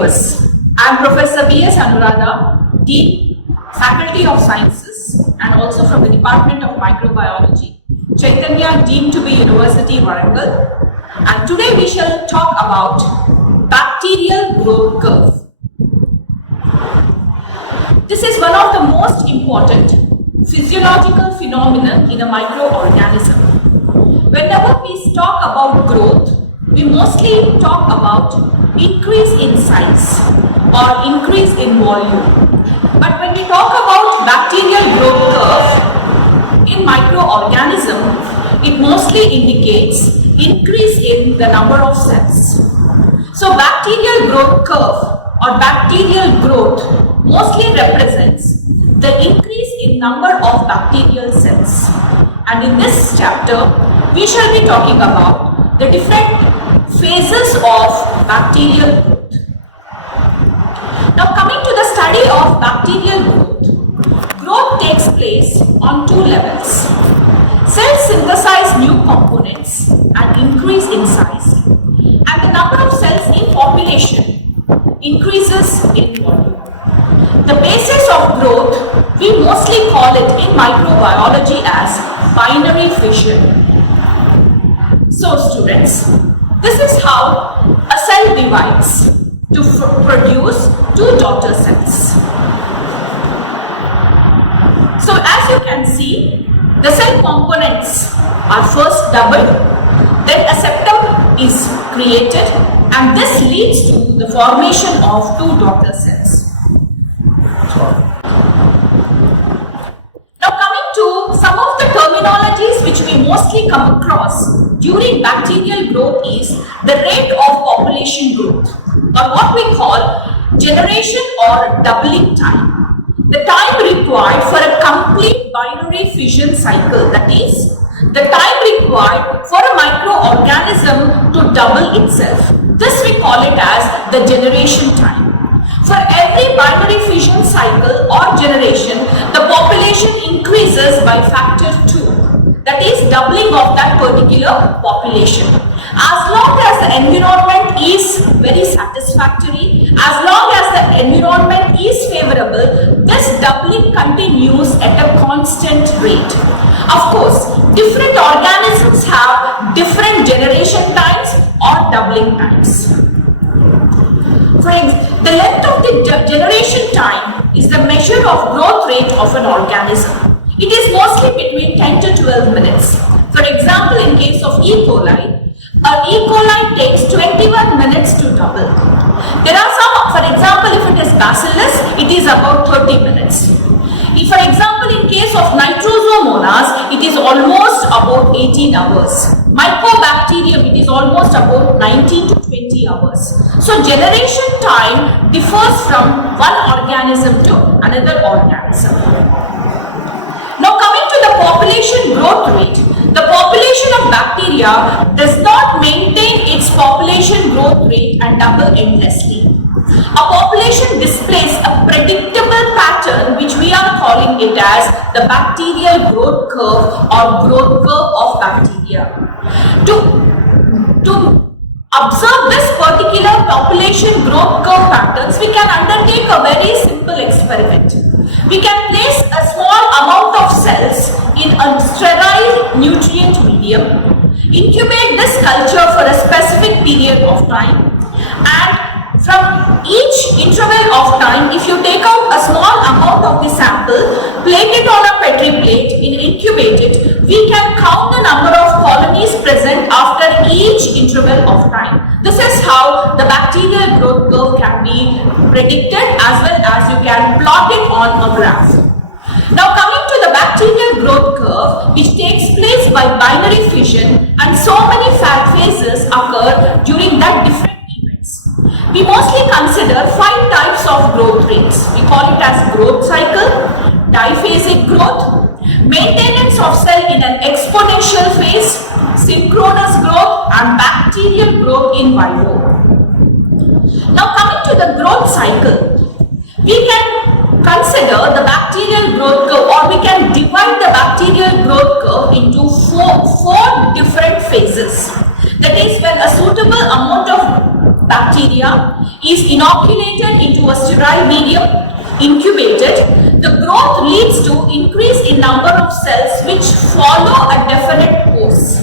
viewers, I am Professor B.S. Anuradha, Dean, Faculty of Sciences and also from the Department of Microbiology, Chaitanya Deemed to be University, Warangal. And today we shall talk about bacterial growth curve. This is one of the most important physiological phenomena in a microorganism. Whenever we talk about growth, we mostly talk about increase in size or increase in volume. But when we talk about bacterial growth curve in microorganism, it mostly indicates increase in the number of cells. So bacterial growth curve or bacterial growth mostly represents the increase in number of bacterial cells. And in this chapter, we shall be talking about the different phases of bacterial growth. Now coming to the study of bacterial growth, growth takes place on two levels. Cells synthesize new components and increase in size, and the number of cells in population increases in volume. The basis of growth, we mostly call it in microbiology as binary fission. So students, this is how a cell divides to produce two daughter cells. So as you can see, the cell components are first doubled, then a septum is created, and this leads to the formation of two daughter cells. Now coming to some of the terminologies which we mostly come across during bacterial growth is the rate of population growth, or what we call generation or doubling time. The time required for a complete binary fission cycle, that is, the time required for a microorganism to double itself. This we call it as the generation time. For every binary fission cycle or generation, the population increases by factor 2. That is doubling of that particular population. As long as the environment is very satisfactory, as long as the environment is favorable, this doubling continues at a constant rate. Of course, different organisms have different generation times or doubling times. Friends, the length of the generation time is the measure of growth rate of an organism. It is mostly between 10 to 12 minutes. For example, in case of E. coli, E. coli takes 21 minutes to double. There are some, for example, if it is bacillus, it is about 30 minutes. If, for example, in case of Nitrosomonas, it is almost about 18 hours. Mycobacterium, it is almost about 19 to 20 hours. So generation time differs from one organism to another organism. Now coming to the population growth rate, the population of bacteria does not maintain its population growth rate and double endlessly. A population displays a predictable pattern which we are calling it as the bacterial growth curve or growth curve of bacteria. To observe this particular population growth curve patterns, we can undertake a very simple experiment. We can place a small amount of cells in a sterile nutrient medium, incubate this culture for a specific period of time, and from each interval of time, if you take out a small amount of the sample, plate it on a Petri plate, incubate it, we can count the number of colonies present after each interval of time. This is how the bacterial growth curve can be predicted, as well as you can plot it on a graph. Now coming to the bacterial growth curve, which takes place by binary fission, and so many phases occur during that different events. We mostly consider 5 types of growth rates. We call it as growth cycle, diphasic growth, maintenance of cell in an exponential phase, synchronous growth, and bacterial growth in vivo. Now coming to the growth cycle, we can consider the bacterial growth curve, or we can divide the bacterial growth curve into four different phases. That is, when a suitable amount of bacteria is inoculated into a sterile medium, incubated, the growth leads to increase in number of cells which follow a definite course.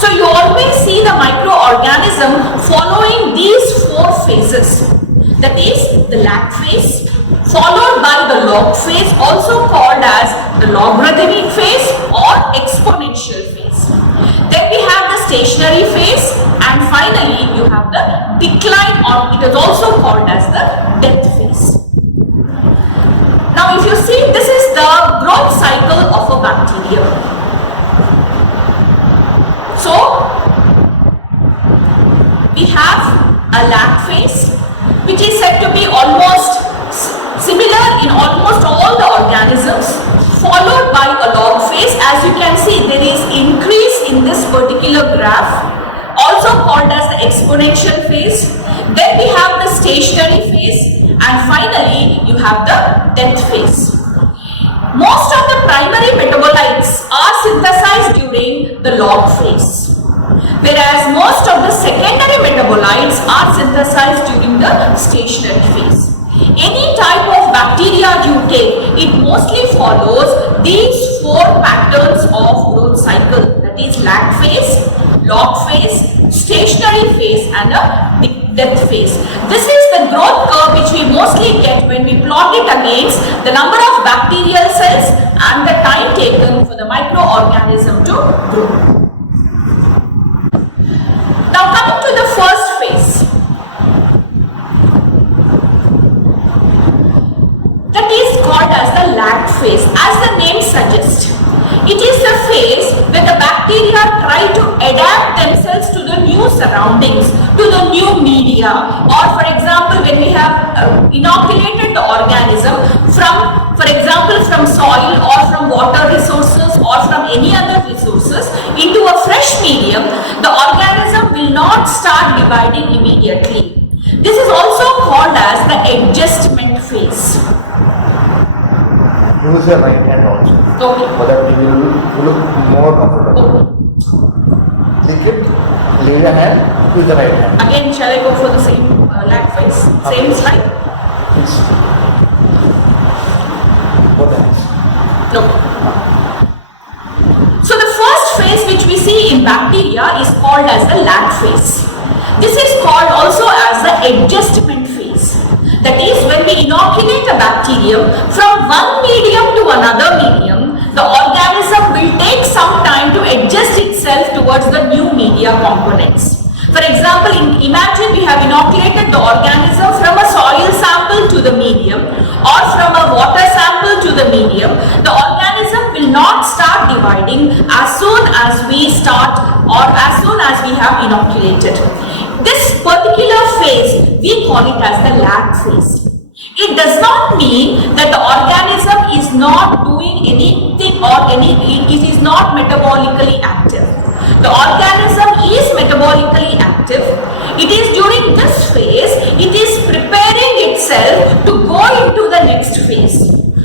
So you always see the microorganism following these four phases. That is the lag phase, followed by the log phase, also called as the logarithmic phase or exponential phase. Then we have the stationary phase, and finally you have the decline, or it is also called as the death phase. Now if you see, this is the growth cycle of a bacteria. So we have a lag phase, which is said to be almost similar in almost all the organisms, followed by a log phase. As you can see, there is increase in this particular graph, also called as the exponential phase. Then we have the stationary phase, and finally you have the death phase. Most of the primary metabolites are synthesized during the log phase, whereas most of the secondary metabolites are synthesized during the stationary phase. Any type of bacteria you take, it mostly follows these four patterns of growth cycle, that is lag phase, log phase, stationary phase, and a death phase. This is the growth curve which we mostly get when we plot it against the number of bacterial cells and the time taken for the microorganism to grow. Now coming to the first phase, that is called as the lag phase. As the name suggests, it is the phase where the bacteria try to adapt themselves to the new surroundings, to the new media, or for example when we have inoculated the organism from, for example, from soil or from water resources or from any other resources into a fresh medium, the organism will not start dividing immediately. This is also called as the adjustment phase. Use your right hand also. Okay. So that you will look more comfortable. Okay. Click it, leave your hand, use the right hand. Again, shall I go for the same lag phase? Same slide? Please. Both hands. No. So the first phase which we see in bacteria is called as the lag phase. This is called also as the adjustment phase. That is, when we inoculate a bacterium from one medium to another medium, the organism will take some time to adjust itself towards the new media components. For example, imagine we have inoculated the organism from a soil sample to the medium or from a water sample to the medium. The organism will not start dividing as soon as we start or as soon as we have inoculated. This particular phase, we call it as the lag phase. It does not mean that the organism is not doing anything or it is not metabolically active. The organism is metabolically active. It is during this phase, it is preparing itself to go into the next phase.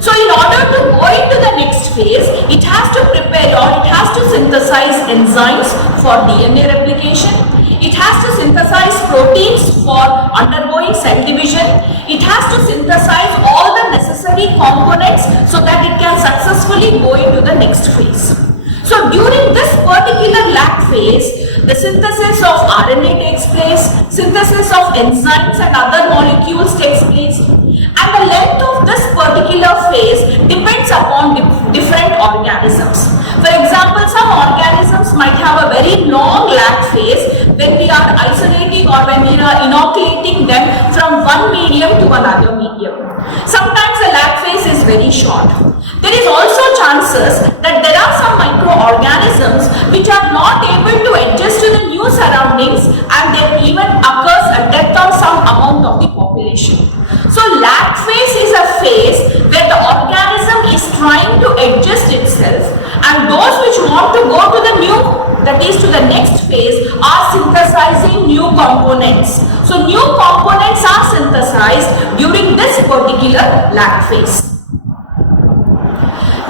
So in order to go into the next phase, it has to prepare or it has to synthesize enzymes for DNA replication. It has to synthesize proteins for undergoing cell division. It has to synthesize all the necessary components so that it can successfully go into the next phase. So during this particular lag phase, the synthesis of RNA takes place, synthesis of enzymes and other molecules takes place, and the length of this particular phase depends upon different organisms. For example, some organisms might have a very long lag phase when we are isolating or when we are inoculating them from one medium to another medium. Sometimes the lag phase is very short. There is also chances that there are some microorganisms which are not able to adjust to the new surroundings and there even occurs a death of some amount of the population. So lag phase is a phase where the organism is trying to adjust itself, and those which want to go to the new, that is to the next phase, are synthesizing new components. So new components are synthesized during this particular lag phase.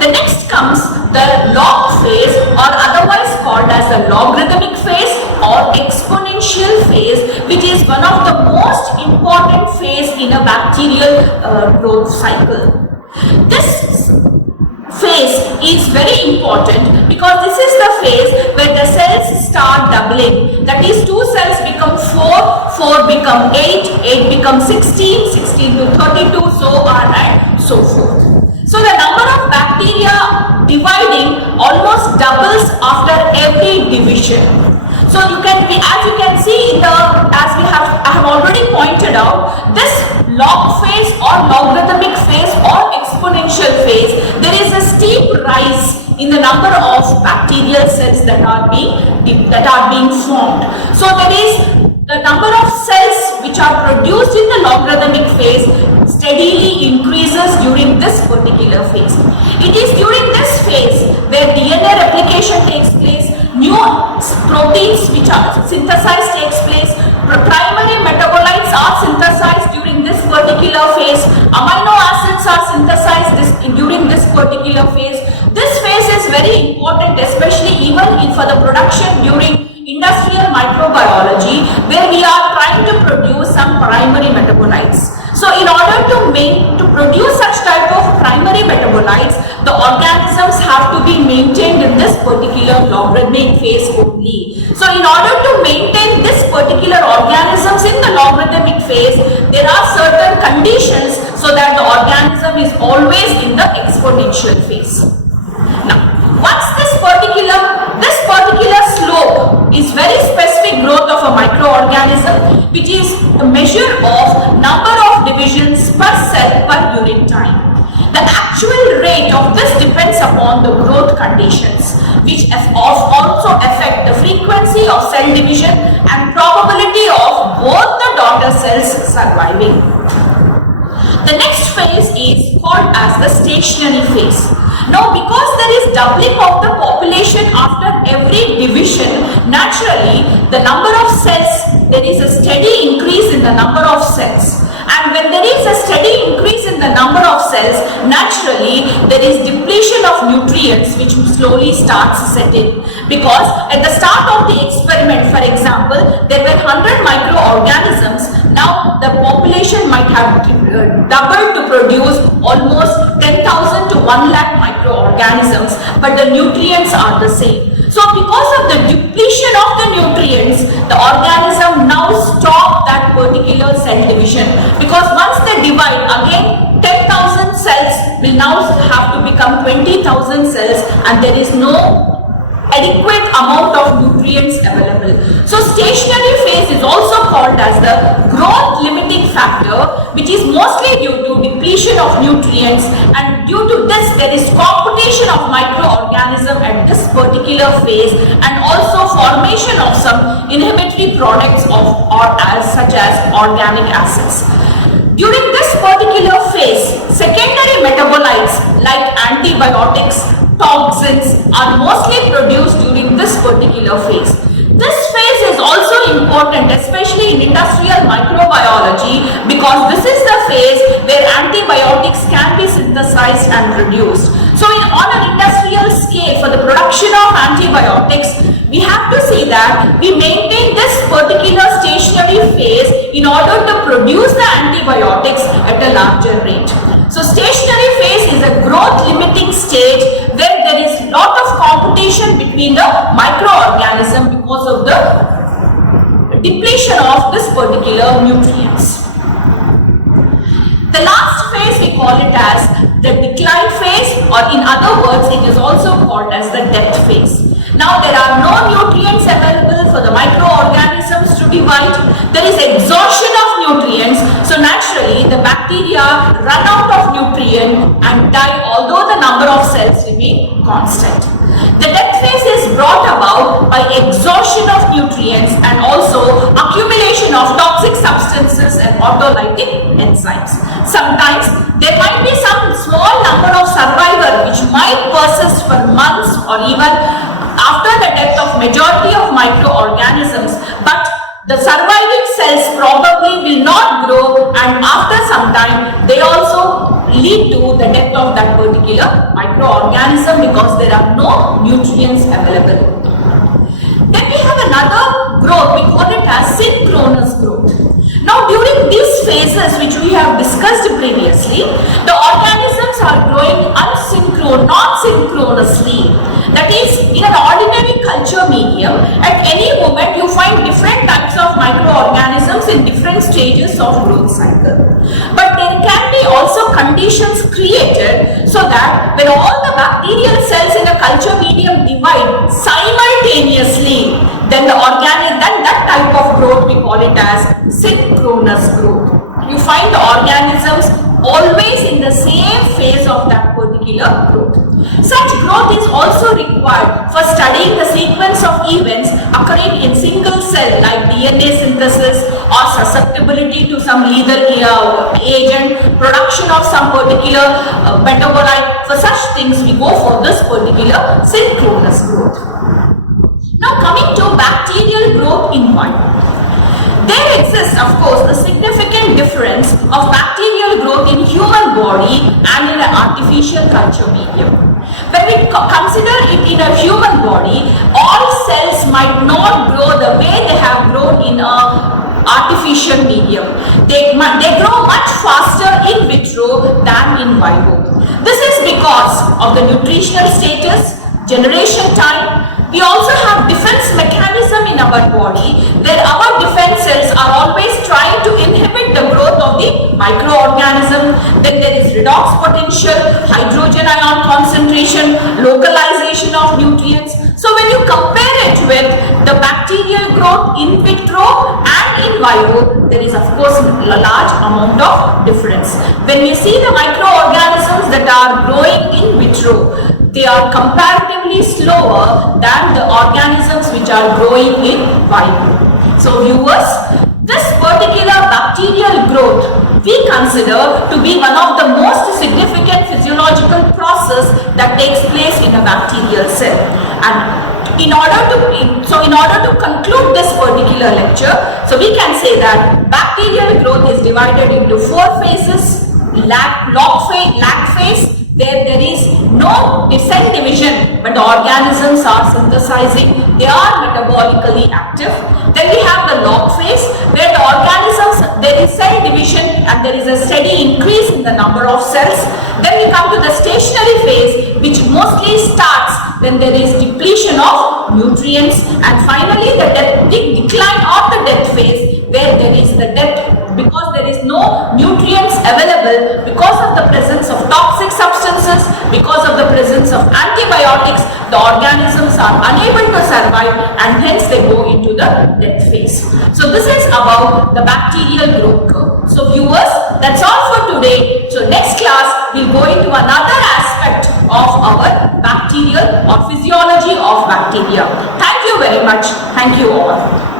The next comes the log phase, or otherwise called as the logarithmic phase or exponential exponential phase, which is one of the most important phase in a bacterial growth cycle. This phase is very important because this is the phase where the cells start doubling. That is, 2 cells become 4, 4 become 8, 8 become 16, 16 to 32, so on and so forth. So the number of bacteria dividing almost doubles after every division. So as you can see I have already pointed out, this log phase or logarithmic phase or exponential phase, there is a steep rise in the number of bacterial cells that are being formed. So there is the number of cells which are produced in the logarithmic phase steadily increases during this particular phase. It is during this phase where DNA replication takes place, new proteins which are synthesized takes place, primary metabolites are synthesized during this particular phase, amino acids are synthesized during this particular phase. This phase is very important, especially even for the production during industrial microbiology, where we are trying to produce some primary metabolites. So in order to produce such type of primary metabolites, the organisms have to be maintained in this particular logarithmic phase only. So in order to maintain this particular organisms in the logarithmic phase, there are certain conditions so that the organism is always in the exponential phase. Now, once this particular slope is very specific growth of a microorganism, which is a measure of number of divisions per cell per unit time. The actual rate of this depends upon the growth conditions, which also affect the frequency of cell division and probability of both the daughter cells surviving. The next phase is called as the stationary phase. Now, because there is doubling of the population after every division, naturally the number of cells, there is a steady increase in the number of cells. And when there is a steady increase in the number of cells, naturally there is depletion of nutrients which slowly starts setting. Because at the start of the experiment, for example, there were 100 microorganisms. Now the population might have doubled to produce almost 10,000 to 1 lakh microorganisms, but the nutrients are the same. So because of the depletion of the nutrients, the organism now stop that particular cell division, because once they divide again, 10,000 cells will now have to become 20,000 cells, and there is no adequate amount of nutrients available. So stationary phase is also called as the growth limiting factor, which is mostly due to depletion of nutrients, and due to this there is competition of microorganism at this particular phase, and also formation of some inhibitory products such as organic acids. During this particular phase, secondary metabolites like antibiotics, toxins are mostly produced during this particular phase. This phase is also important, especially in industrial microbiology, because this is the phase where antibiotics can be synthesized and produced. So on an industrial scale, for the production of antibiotics, we have to see that we maintain this particular stationary phase in order to produce the antibiotics at a larger rate. So stationary phase is a growth limiting stage where there is lot of competition between the microorganism because of the depletion of this particular nutrients. The last phase we call it as the decline phase, or in other words it is also called as the death phase. Now there are no nutrients available for the microorganisms to divide. There is exhaustion of nutrients, so naturally the bacteria run out of nutrient and die, although the number of cells remain constant. The death phase is brought about by exhaustion of nutrients and also accumulation of toxic substances and autolytic enzymes. Sometimes there might be some small number of survivors which might persist for months or even after the death of majority of microorganisms, but the surviving cells probably will not grow, and after some time they also lead to the death of that particular microorganism because there are no nutrients available. Then we have another growth, we call it as phases which we have discussed previously, the organisms are growing non-synchronously. That is, in an ordinary culture medium, at any moment you find different types of microorganisms in different stages of growth cycle. But there can be also conditions created so that when all the bacterial cells in a culture medium divide simultaneously, then that type of growth we call it as synchronous growth. You find the organisms always in the same phase of that particular growth. Such growth is also required for studying the sequence of events occurring in single cell like DNA synthesis or susceptibility to some lethal agent, production of some particular metabolite. For such things we go for this particular synchronous growth. Now coming to bacterial growth in vivo. There exists, of course, a significant difference of bacterial growth in human body and in an artificial culture medium. When we consider it in a human body, all cells might not grow the way they have grown in a artificial medium. They grow much faster in vitro than in vivo. This is because of the nutritional status, generation time. We also have defense mechanism in our body where our defense cells are always trying to inhibit the growth of the microorganism. Then there is redox potential, hydrogen ion concentration, localization of nutrients. So when you compare it with the bacterial growth in vitro and in vivo, there is of course a large amount of difference. When we see the microorganisms that are growing in vitro, they are comparatively slower than the organisms which are growing in vivo. So viewers, this particular bacterial growth we consider to be one of the most significant physiological process that takes place in a bacterial cell. And in order to conclude this particular lecture, so we can say that bacterial growth is divided into 4 phases. Lag phase, where there is no cell division but the organisms are synthesizing, they are metabolically active. Then we have the log phase where the organisms, there is cell division and there is a steady increase in the number of cells. Then we come to the stationary phase, which mostly starts when there is depletion of nutrients, and finally the decline of the death phase, where there is the death because there is no nutrients available because of the presence of toxic substances, because of the presence of antibiotics, the organisms are unable to survive and hence they go into the death phase. So this is about the bacterial growth curve. So viewers, that's all for today. So next class we'll go into another aspect of our bacterial or physiology of bacteria. Thank you very much. Thank you all.